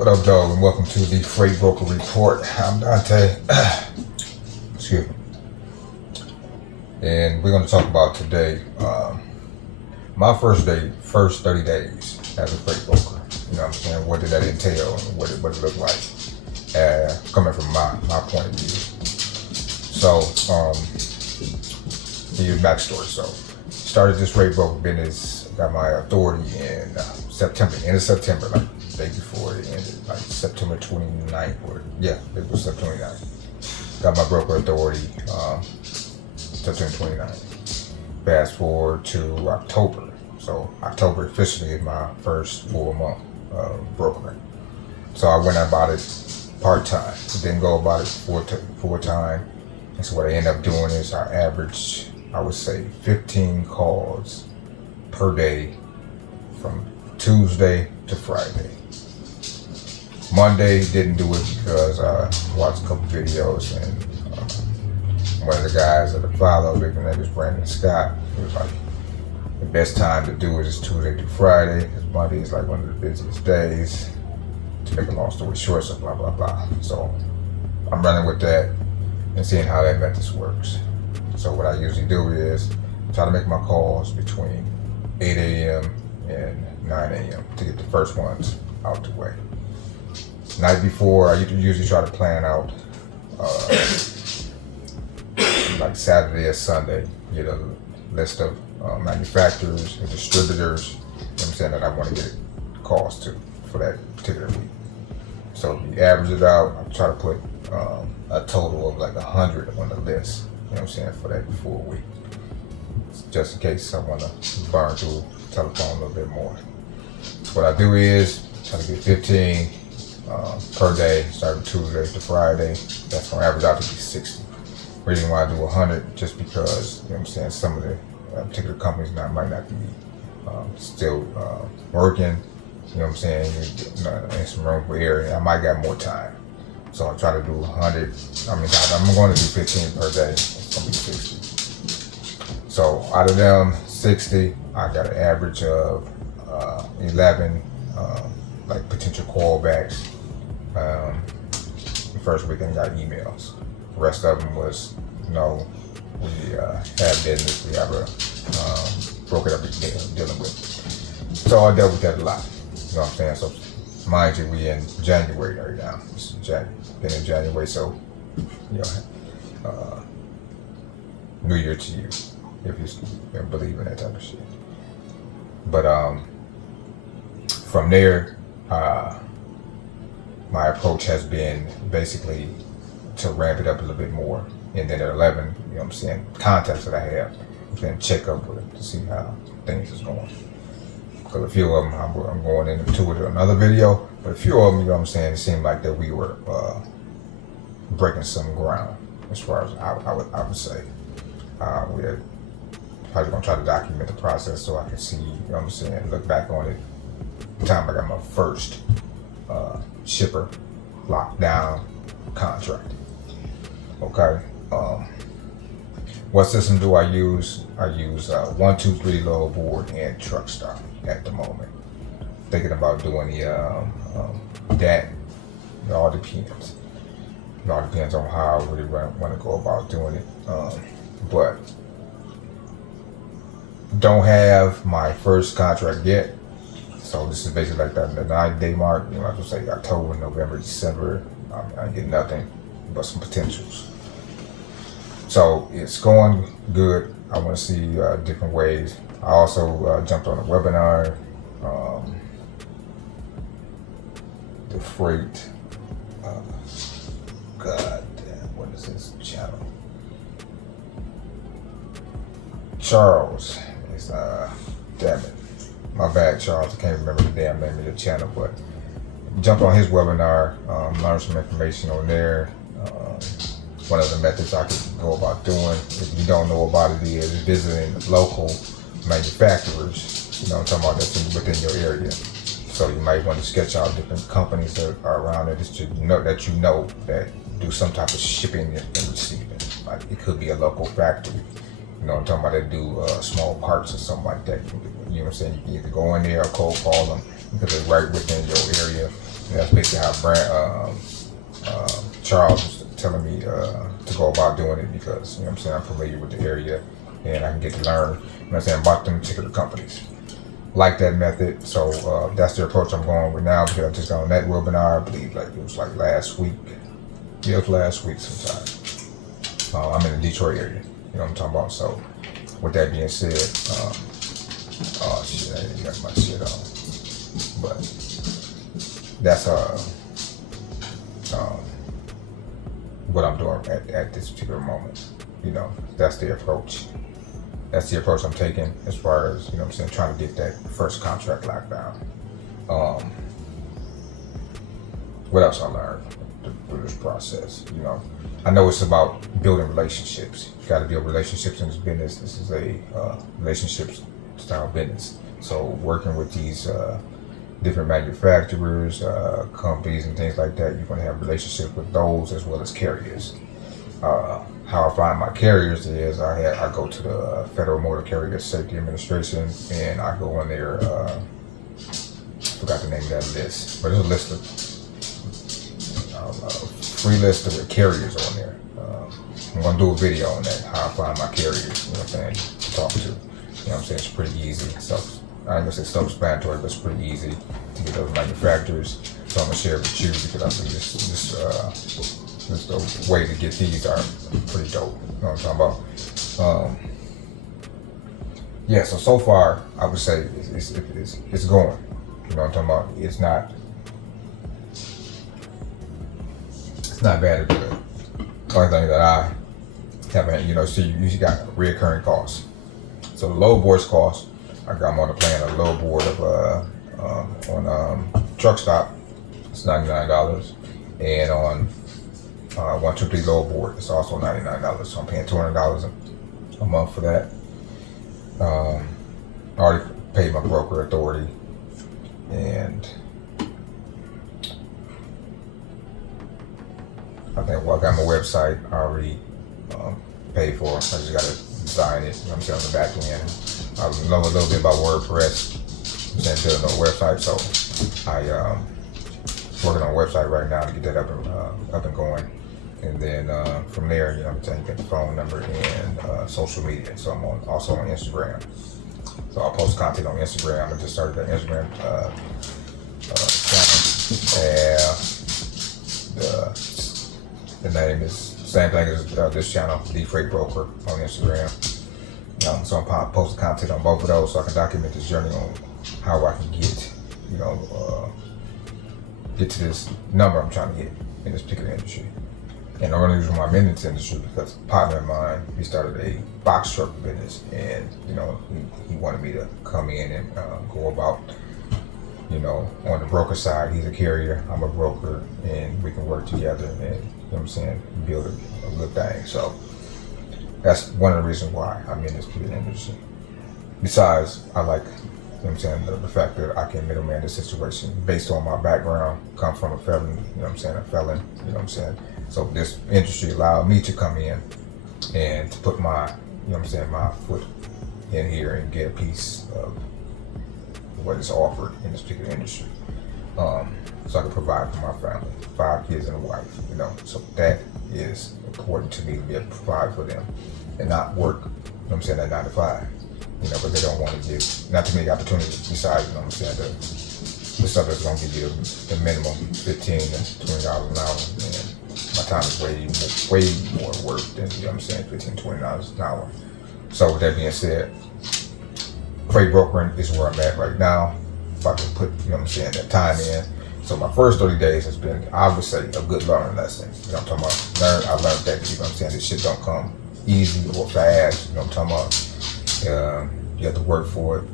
What up, dog, and welcome to the Freight Broker Report. I'm Dante. Excuse me. And we're going to talk about today my first 30 days as a freight broker. You know what I'm saying? What did that entail and what it looked like coming from my point of view. So, give you a backstory. So, started this freight broker business, got my authority in end of September, like the day before it ended, like September 29th, it was September 29th. Got my broker authority September 29th. Fast forward to October. So October officially is my first full month brokering. So I went about it part-time. Didn't go about it full-time. And so what I ended up doing is I averaged, I would say, 15 calls per day from Tuesday to Friday. Monday didn't do it because I watched a couple videos and one of the guys that I follow, his name is Brandon Scott, he was like, the best time to do it is Tuesday to Friday, because Monday is like one of the busiest days. To make a long story short, so blah, blah, blah. So I'm running with that and seeing how that method works. So what I usually do is try to make my calls between 8 a.m. and 9 a.m. to get the first ones out the way. Night before, I usually try to plan out like Saturday or Sunday, get a list of manufacturers and distributors, you know what I'm saying, that I want to get calls to for that particular week. So if you average it out, I try to put a total of like 100 on the list, you know what I'm saying, for that full week. Just in case I want to burn through the telephone a little bit more. So what I do is try to get 15 per day, starting Tuesday to Friday. That's going to average out to be 60. Reason why I do 100, just because, you know what I'm saying, some of the particular companies might not be still working, you know what I'm saying, in some room for area. I might got more time. So I try to do 100. I'm going to do 15 per day. It's going to be 60. So out of them 60, I got an average of 11 like potential callbacks. The first weekend got emails. The rest of them was, no, we have business, we have a broker that we're dealing with. So I dealt with that a lot, you know what I'm saying? So mind you, we in January right now. It's been in January, so, you know, New Year to you, if you believe in that type of shit. But from there, my approach has been basically to ramp it up a little bit more. And then at 11, you know what I'm saying, contacts that I have, then check up with it to see how things is going. Because a few of them, I'm going into it in another video, but a few of them, you know what I'm saying, it seemed like that we were breaking some ground, as far as I would say. We're probably gonna try to document the process so I can see, you know what I'm saying, look back on it. The time I got my first shipper lockdown contract. Okay. What system do I use? I use 123 Load Board and Truck Stop at the moment. Thinking about doing the that. It all depends. It all depends on how I really want to go about doing it. But don't have my first contract yet. So this is basically like the 9-day mark. You know, I would say October, November, December. I get nothing but some potentials. So it's going good. I want to see different ways. I also jumped on a webinar. The freight. God damn, what is this channel? Charles is damn it. My bad, Charles. I can't remember the damn name of the channel, but jumped on his webinar, learned some information on there. One of the methods I could go about doing, if you don't know about it, is visiting local manufacturers, you know what I'm talking about, that's within your area. So you might want to sketch out different companies that are around there that you know that do some type of shipping and receiving. Like it could be a local factory, you know what I'm talking about, that do small parts or something like that. You know what I'm saying? You can either go in there or cold call them because they're right within your area. And that's basically how Charles was telling me to go about doing it, because you know what I'm saying, I'm familiar with the area and I can get to learn, you know what I'm saying, about them particular companies. Like that method, so that's the approach I'm going with now, because I just got on that webinar, I believe like it was like last week. Yeah, it was last week sometime. I'm in the Detroit area, you know what I'm talking about. So with that being said, oh shit, I didn't got my shit on. But that's what I'm doing at this particular moment. You know, that's the approach. That's the approach I'm taking as far as, you know what I'm saying, trying to get that first contract locked down. What else I learned through this process? You know, I know it's about building relationships. You gotta build relationships in this business. This is a relationships style business. So working with these different manufacturers, companies and things like that, you're gonna have relationships with those as well as carriers. How I find my carriers is I go to the Federal Motor Carrier Safety Administration, and I go on there, forgot the name of that list, but there's a list of free list of carriers on there. I'm gonna do a video on that, how I find my carriers, you know what I'm saying, to talk to. You know what I'm saying, it's pretty easy. So I ain't gonna say self-explanatory, but it's pretty easy to get those manufacturers. So I'm gonna share it with you, because I think this the way to get these are pretty dope. You know what I'm talking about? Yeah, so far I would say it's going. You know what I'm talking about? It's not bad or good. The only thing that I haven't, you know, see, you got reoccurring costs. So the load board's cost, I'm on the plan a load board of on truck stop, it's $99, and on 123 load board, it's also $99. So I'm paying $200 a month for that. I already paid my broker authority, and I think I got my website already paid for. I just gotta design it. You know what I'm saying, on the back end. I know a little bit about WordPress. I'm saying, building a website, so I working on a website right now to get that up and going. And then from there, you know what I'm saying, get the phone number and social media. So I'm also on Instagram. So I'll post content on Instagram. I just started that Instagram channel. The name is same thing as this channel, The Freight Broker, on Instagram. So I'm posting content on both of those, so I can document this journey on how I can get, you know, get to this number I'm trying to get in this particular industry. And the only reason why I'm in this industry because a partner of mine, he started a box truck business, and you know, he wanted me to come in and go about, you know, on the broker side. He's a carrier, I'm a broker, and we can work together and, you know what I'm saying, build a good thing. So that's one of the reasons why I'm in this particular industry. Besides, I like, you know what I'm saying, the fact that I can middleman the situation based on my background, come from a felon, you know what I'm saying, a felon, you know what I'm saying. So this industry allowed me to come in and to put my, you know what I'm saying, my foot in here and get a piece of what is offered in this particular industry. So I can provide for my family, 5 kids and a wife, you know. So that is important to me, to be able to provide for them and not work, you know what I'm saying, that 9 to 5. You know, but they don't want to give not too many opportunities besides, you know what I'm saying, the stuff that's gonna give you the minimum $15 to $20 an hour. And my time is way more worth than, you know what I'm saying, $15 to $20 an hour. So with that being said, freight brokering is where I'm at right now. If I can put, you know what I'm saying, that time in. So my first 30 days has been, I would say, a good learning lesson. You know what I'm talking about? I learned that, you know what I'm saying, this shit don't come easy or fast. You know what I'm talking about? You have to work for it.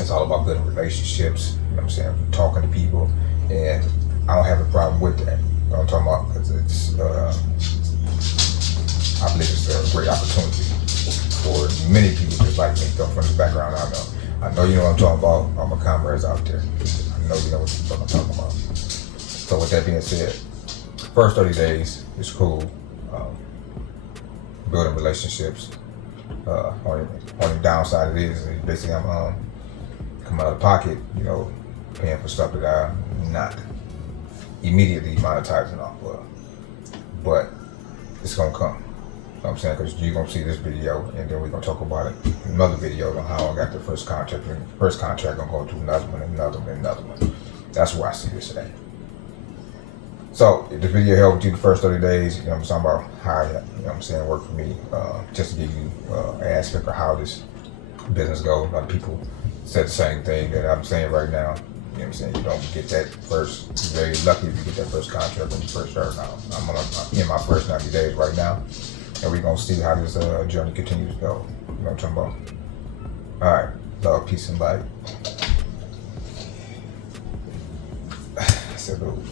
It's all about building relationships. You know what I'm saying? Talking to people, and I don't have a problem with that. You know what I'm talking about? Because it's, I believe it's a great opportunity for many people just like me, come from the background I know. I know you know what I'm talking about. All my comrades out there, I know you know what the fuck I'm talking about. So with that being said, first 30 days is cool. Building relationships. Only downside it is basically I'm coming out of pocket, you know, paying for stuff that I'm not immediately monetizing off of, but it's gonna come. You know what I'm saying? Because you're gonna see this video, and then we're gonna talk about it in another video on how I got the first contract. And the first contract, I'm going to do another one, another one, another one. That's where I see this today. So if the video helped you the first 30 days, you know what I'm talking about how, you know what I'm saying, work for me, just to give you an aspect of how this business goes. A lot of people said the same thing that I'm saying right now. You know what I'm saying? You don't get that first, you're very lucky if you get that first contract when you first start now. I'm in my first 90 days right now, and we're going to see how this journey continues to go. You know what I'm talking about? All right, love, peace, and light. Salute.